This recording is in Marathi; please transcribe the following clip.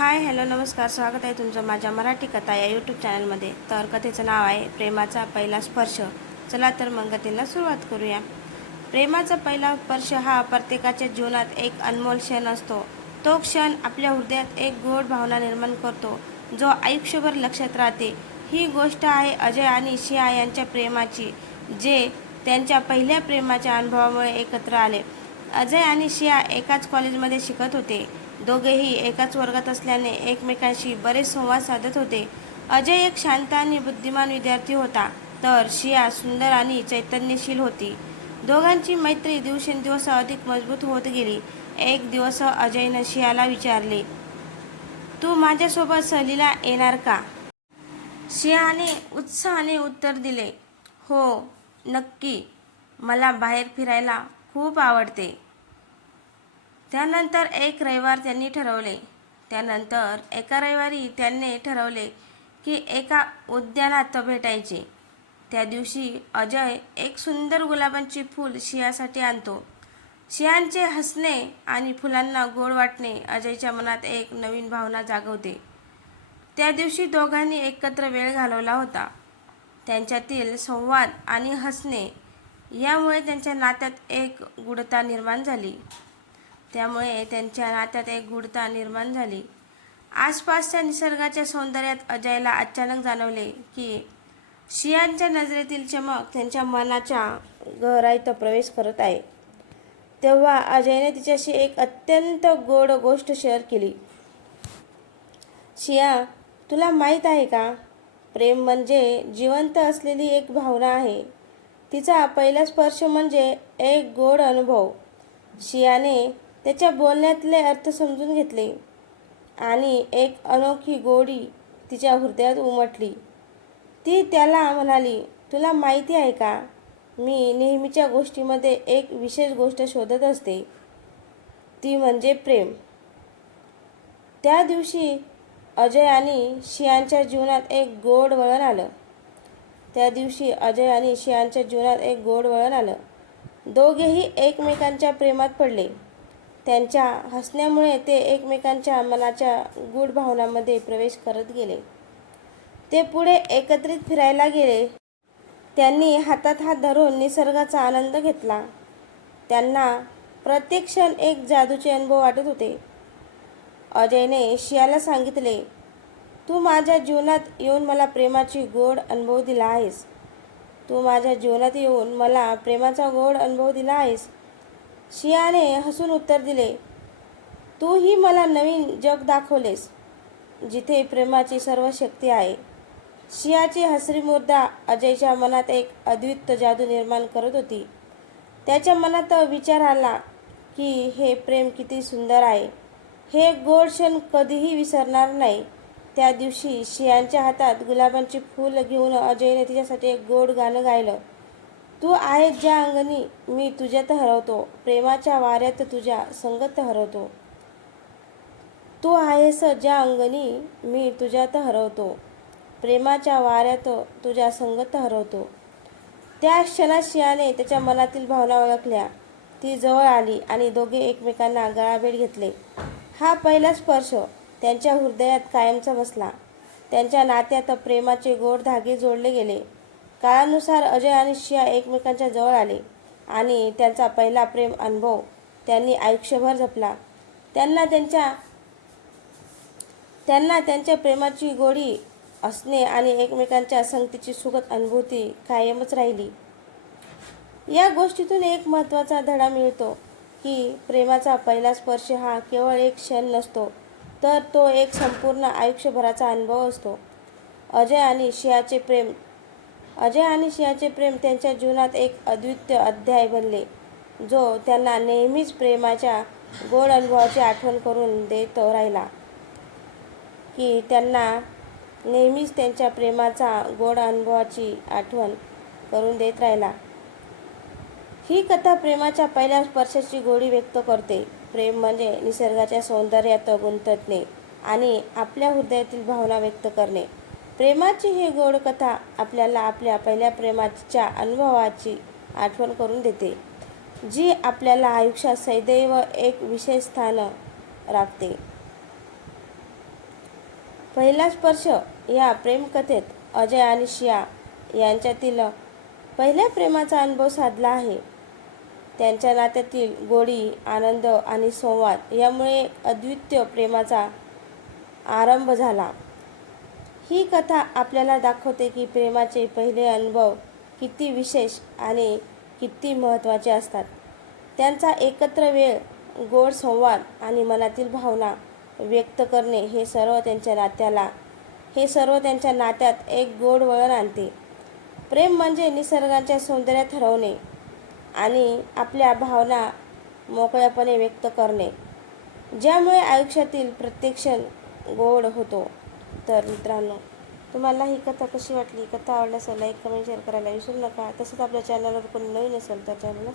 हाय हॅलो नमस्कार स्वागत आहे तुमचं माझ्या मराठी कथा या यूट्यूब चॅनलमध्ये तर कथेचं नाव आहे प्रेमाचा पहिला स्पर्श. चला तर मग कथेला सुरुवात करूया. प्रेमाचा पहिला स्पर्श हा प्रत्येकाच्या जीवनात एक अनमोल क्षण असतो. तो क्षण आपल्या हृदयात एक गोड भावना निर्माण करतो जो आयुष्यभर लक्षात राहते. ही गोष्ट आहे अजय आणि शिया यांच्या प्रेमाची जे त्यांच्या पहिल्या प्रेमाच्या अनुभवामुळे एकत्र आले. अजय आणि शिया एकाच कॉलेजमध्ये शिकत होते. दोघेही एकाच वर्गात असल्याने एकमेकांशी बरेच संवाद साधत होते. अजय एक शांत आणि बुद्धिमान विद्यार्थी होता तर शिया सुंदर आणि चैतन्यशील होती. दोघांची मैत्री दिवसेंदिवस अधिक मजबूत होत गेली. एक दिवस अजयनं शियाला विचारले तू माझ्यासोबत सहलीला येणार का? शियाने उत्साहाने उत्तर दिले हो नक्की. मला बाहेर फिरायला खूप आवडते. त्यानंतर एक रविवार त्यांनी ठरवले. त्यानंतर एका रविवारी त्यांनी ठरवले की एका उद्यानात भेटायचे. त्या दिवशी अजय एक सुंदर गुलाबांची फूल शियासाठी आणतो. शियांचे हसणे आणि फुलांना गोड वाटणे अजयच्या मनात एक नवीन भावना जागवते. त्या दिवशी दोघांनी एकत्र वेळ घालवला होता. त्यांच्यातील संवाद आणि हसणे यामुळे त्यांच्या नात्यात एक गुढता निर्माण झाली. त्यामुळे त्यांच्या नात्यात एक गुढता निर्माण झाली. आसपासच्या निसर्गाच्या सौंदर्यात अजयला अचानक जाणवले की शियांच्या नजरेतील चमक त्यांच्या मनाच्या गहराईत प्रवेश करत आहे. तेव्हा अजयने तिच्याशी एक अत्यंत गोड गोष्ट शेअर केली. शिया तुला माहीत आहे का? प्रेम म्हणजे जिवंत असलेली एक भावना आहे. तिचा पहिला स्पर्श म्हणजे एक गोड अनुभव. शियाने त्याच्या बोलण्यातले अर्थ समजून घेतले. आणि एक अनोखी गोडी तिच्या हृदयात उमटली. ती त्याला म्हणाली तुला माहिती आहे का मी नेहमीच्या गोष्टीमध्ये एक विशेष गोष्ट शोधत असते. ती म्हणजे प्रेम. त्या दिवशी अजय आणि शियांच्या जीवनात एक गोड वळण आलं. त्या दिवशी अजय आणि शियांच्या जीवनात एक गोड वळण आलं. दोघेही एकमेकांच्या प्रेमात पडले. त्यांच्या हसण्यामुळे ते एकमेकांच्या मनाच्या गूढ भावनामध्ये प्रवेश करत गेले. ते पुढे एकत्रित फिरायला गेले. त्यांनी हातात हात धरून निसर्गाचा आनंद घेतला. त्यांना प्रत्येक क्षण एक जादूचे अनुभव वाटत होते. अजयने शियाला सांगितले तू माझ्या जीवनात येऊन मला प्रेमाची गोड अनुभव दिला आहेस. तू माझ्या जीवनात येऊन मला प्रेमाचा गोड अनुभव दिला आहेस. शियाने हसून उत्तर दिले तूही मला नवीन जग दाखवलेस जिथे प्रेमाची सर्व शक्ती आहे. शियाची हसरी मुद्दा अजयच्या मनात एक अद्वित जादू निर्माण करत होती. त्याच्या मनात विचार आला की हे प्रेम किती सुंदर आहे. हे गोड क्षण कधीही विसरणार नाही. त्या दिवशी शियांच्या हातात गुलाबांची फुलं घेऊन अजयने तिच्यासाठी एक गोड गाणं गायलं. तू आहेस ज्या अंगणी मी तुझ्यात हरवतो. प्रेमाच्या वाऱ्यात तुझ्या संगत हरवतो. तू आहेस ज्या अंगणी मी तुझ्यात हरवतो. प्रेमाच्या वाऱ्यात तुझ्या संगत हरवतो. त्या क्षणात शियाने त्याच्या मनातील भावना ओळखल्या. ती जवळ आली आणि दोघे एकमेकांना गळाभेट घेतले. हा पहिला स्पर्श त्यांच्या हृदयात कायमचा बसला. त्यांच्या नात्यात प्रेमाचे गोड धागे जोडले गेले. काळानुसार अजय आणि शिया एकमेकांच्या जवळ आले आणि त्यांचा पहिला प्रेम अनुभव त्यांनी आयुष्यभर जपला. त्यांना त्यांच्या त्यांना त्यांच्या प्रेमाची गोडी असणे आणि एकमेकांच्या संगतीची सुखद अनुभूती कायमच राहिली. या गोष्टीतून एक महत्त्वाचा धडा मिळतो की प्रेमाचा पहिला स्पर्श हा केवळ एक क्षण नसतो तर तो एक संपूर्ण आयुष्यभराचा अनुभव असतो. अजय आणि शियाचे प्रेम अजय आणि शियाचे प्रेम त्यांच्या जीवनात एक अद्वितीय अध्याय बनले जो त्यांना नेहमीच प्रेमाच्या गोड अनुभवाची आठवण करून देत राहिला. की त्यांना नेहमीच त्यांच्या प्रेमाचा गोड अनुभवाची आठवण करून देत राहिला. ही कथा प्रेमाच्या पहिल्या स्पर्शाची गोडी व्यक्त करते. प्रेम म्हणजे निसर्गाच्या सौंदर्यात गुंतणे आणि आपल्या हृदयातील भावना व्यक्त करणे. प्रेमाची ही गोड कथा आपल्याला आपल्या पहिल्या प्रेमाच्या अनुभवाची आठवण करून देते. जी आपल्याला आयुष्यात सदैव एक विशेष स्थान राखते. पहिला स्पर्श या प्रेमकथेत अजय आणि शिया यांच्यातील पहिल्या प्रेमाचा अनुभव साधला आहे. त्यांच्या नात्यातील गोडी आनंद आणि संवाद यामुळे अद्वितीय प्रेमाचा आरंभ झाला. ही कथा आपल्याला दाखवते की प्रेमाचे पहिले अनुभव किती विशेष आणि किती महत्त्वाचे असतात. त्यांचा एकत्र वेळ गोड संवाद आणि मनातील भावना व्यक्त करणे हे सर्व त्यांच्या नात्याला हे सर्व त्यांच्या नात्यात एक गोड वळण आणते. प्रेम म्हणजे निसर्गाच्या सौंदर्यात हरवणे आणि आपल्या भावना मोकळ्यापणे व्यक्त करणे ज्यामुळे आयुष्यातील प्रत्येक क्षण गोड होतो. तर मित्रांनो तुम्हाला ही कथा कशी वाटली? कथा आवडल्यास लाईक कमेंट शेअर करायला विसरू नका. तसंच आपल्या चॅनलवर कोणी नवीन असेल तर चॅनलला